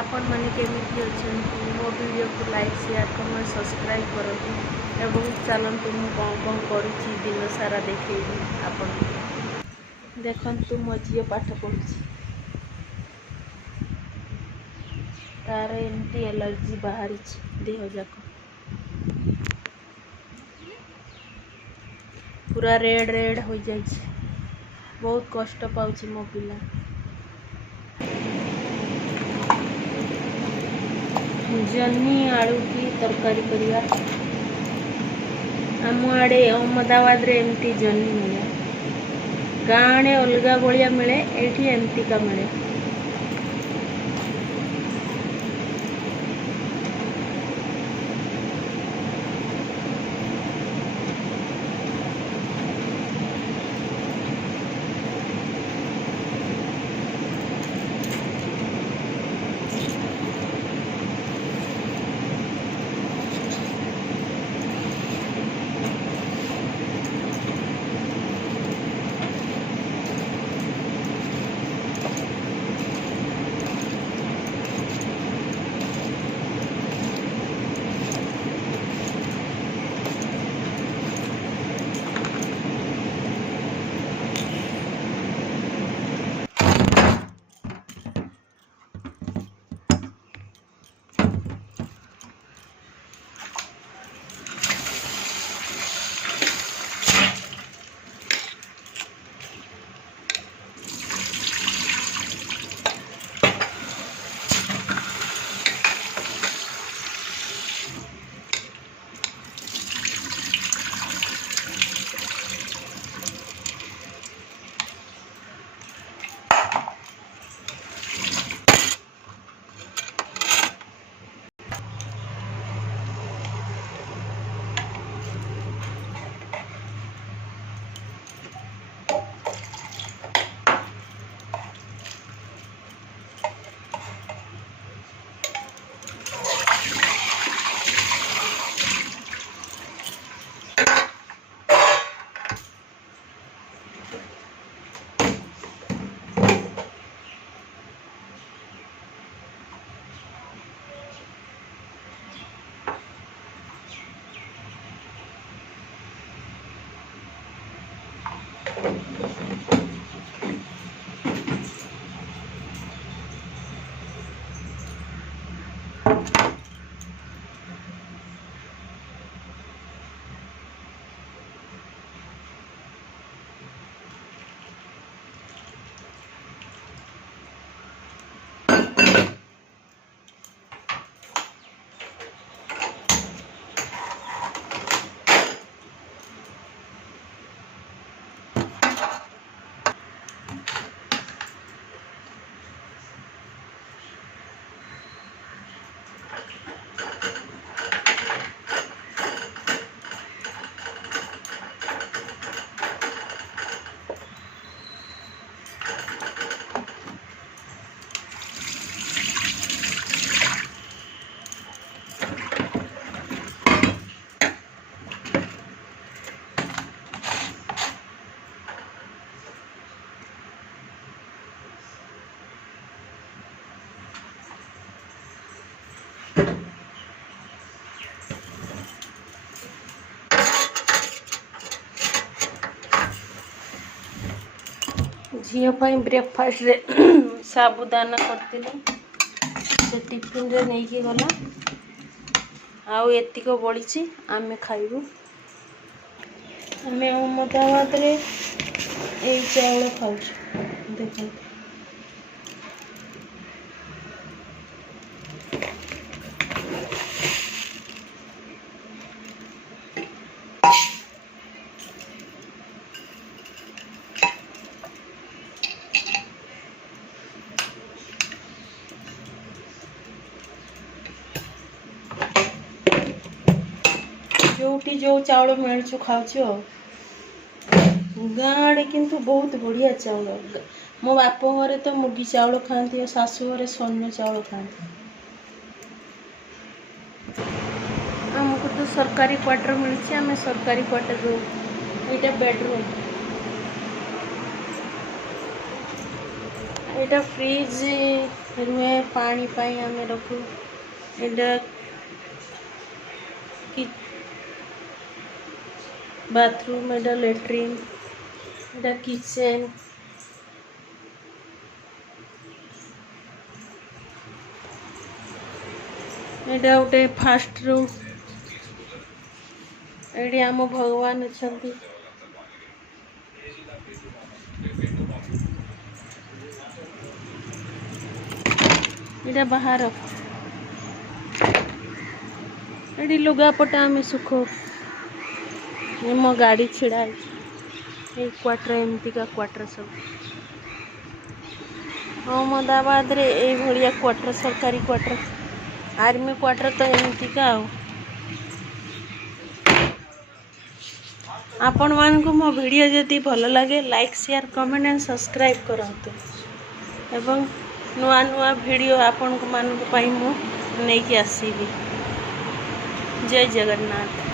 आपण मैंने केमिति अच्छे मो वीडियो को लाइक शेयर कमेंट सब्सक्राइब करते एवं चलतु मु कौन कौन करुँची दिन सारा देखेबी आपण देखु मो झील पाठ पढ़ुची तार एमती एलर्जी बाहरी देह जाक पूरा रेड रेड हो जाए बहुत कष्ट पाउची मो पिला जन्नी आलू की तरकारी करिया आम आड़े अहमदाबाद रे एमती जन्नी मिले गाँ आड़े अलगा भाया मिले एठी एमतीका मिले झील ब्रेकफास्ट रे साबुदाना करती टिफिन रे नहीं कि गला आउ एतिक बड़ी आमे खाइबू आमे अहमदाबाद रे यही चाउल खाऊ देख जोटी जो चाउल मिलू खाऊ गाँ आड़े किंतु बहुत बढ़िया चाउल मो बाप घरे तो मुगी चाउल खाती और शाशु घरे स्वर्ण चाउल खाती आमको तो सरकारी क्वार्टर मिली आम सरकारी क्वार्टर रो यहाँ बेडरूम एटा फ्रिज रुए पानी पाई आम रखू एटा कि बाथरूम एटा लेट्रिन एटा किचन एटा गोटे फास्ट रूम एटी आम भगवान अच्छा एटा बाहर एटी लुगापटा आम सुख मो गाड़ी छिड़ा क्वार्टर एमती का क्वार्टर सब अहमदाबाद रे ए भलिया क्वार्टर सरकारी क्वार्टर आर्मी क्वार्टर तो एमती का आपण मानकु मो वीडियो जदि भल लगे like share comment and subscribe करंतु एवं नुआ नुआ वीडियो आपण मानक पई मु नेकी आसीबी। जय जगन्नाथ।